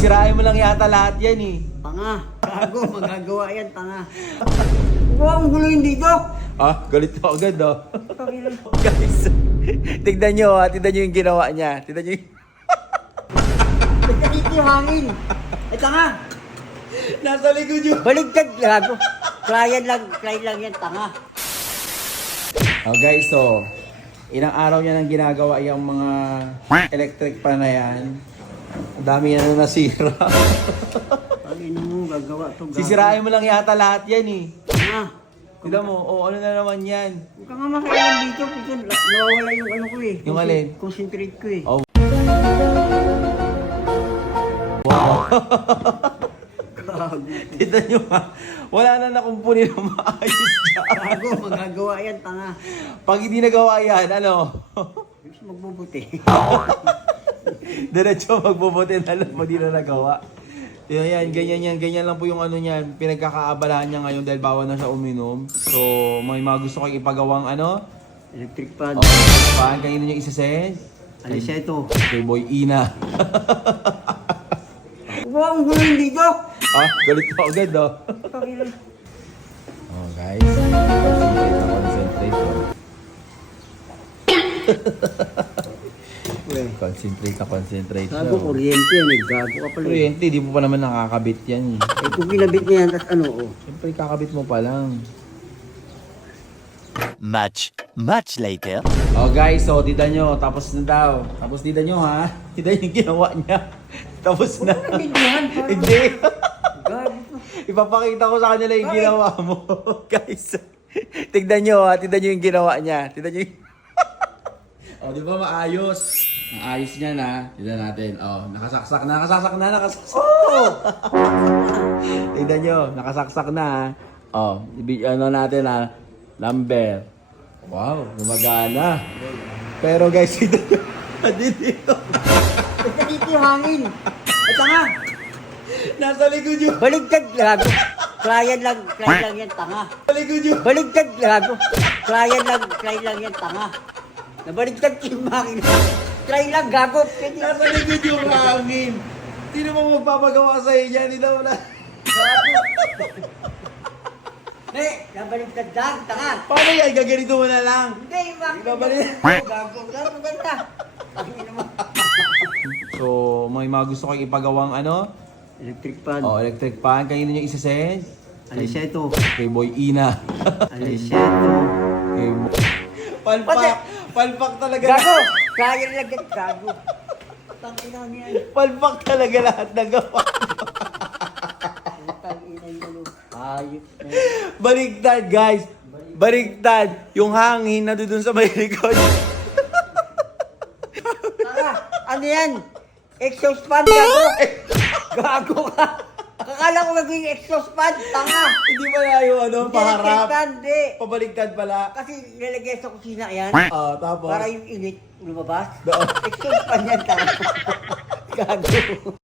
Sisirain mo lang yata lahat yan eh. Tanga. Gago, magagawa yan, tanga. Huwag ang guluhin dito. Ah, galit na agad oh. Guys, tignan nyo ah, tignan nyo yung ginawa niya. Tignan nyo yung... Nagkakit yung hangin. Ay, tanga. Nasa likod yun. Baligtad, gago. Tryan lang, try lang yan, tanga. Oh guys, so, ilang araw niya nang ginagawa yung mga electric pan na yan. Ang dami yan na nasira. Pagin mo, gagawa to, gago. Sisirain mo lang yata lahat yan eh. Tanga. Tignan mo, oh, ano na naman yan. Huwag ka nga makialam dito, kasi nawawala yung ano ko eh. Yung alin? Concentrate ko eh. Oh. Wow. Gago. Tignan nyo ha, wala na nakumpuni ng maayos dyan. Gago, magagawa yan, tanga. Pag hindi nagawa yan, ano? Gusto magbubuti. Diretso magbubuti na lang pag di na nagawa. Yan, yan, ganyan yan, ganyan lang po yung ano niyan. Pinagkakaabalahan niya ngayon dahil bawal na siya uminom. So, may mga gusto kong ipagawang ano. Electric fan. Oh, paan kanino niyo isasend? Ano siya ito? Kay Boy Ina. Huwag ang guluhin dito. ah, galit pa agad oh. Oh guys, concentrate na concentrate oh. Concentrate na concentrate siya. Gago, oh. kuryente yan eh. Gago ka pala eh. Kuryente, di mo pa naman nakakabit yan eh. Eh, kung kinabit niya yan, tas ano, oh. Siyempre, kakabit mo pa lang. Much, much later. Oh guys, so tita nyo, tapos na daw. Tapos tita nyo ha. Tita yung ginawa niya. Tapos na. Nabigyan, Hindi. Gago. Ipapakita ko sa kanila yung Bakit? ginawa mo. guys, tignan nyo ha. Tignan nyo yung ginawa niya. Tignan nyo yung... oh, di ba maayos? Maayos niya na. Tignan natin. Oh, nakasaksak na. Nakasaksak na. Nakasaksak. Oh! Tignan nyo. Nakasaksak na. Oh, ano natin ha. Number. Wow, gumagana. Pero guys. Hindi dito. Yung hangin. Ay, tanga. Nasa likod yun. Baligtad, gago. Tryan lang, try lang yan, tanga. Likod yun. Baligtad, gago. Tryan lang, try lang yan, tanga. Nabaligtad yung makina. Try lang, gago. Nasa likod yung hangin. Sino mo magpapagawa sa inyo? Hindi daw na. Ne, nabaligtad lang, tanga. Paano yan? Gaganito mo na lang. Hindi, yung makina. Ibabalik. Gago. Gago, ganda. So, may mga gusto kong ipagawang ano? Electric fan. Oh, electric fan. Kanino nyo isasend? Ano siya ito? Kay Boy Ina. Ano siya ito? Kay Bo- Palpak. Palpak talaga. Gago! Tryan lang yan, gago. Tangin naman yan. Palpak talaga lahat na gawa. Tangin na yun. Ayop na yan. Baligtad, guys. Baligtad. Yung hangin na doon sa may likod. Tanga, ano yan? Exhaust fan, gago! Gago ka! Akala ko maging exhaust fan, tanga! Hindi ba na yung ano, Hindi exhaust paharap? di! Pabaligtad pala. Kasi nilagay sa kusina yan, Ah, tapos. para yung init lumabas. Doon. Exhaust fan yan, tanga. Gago.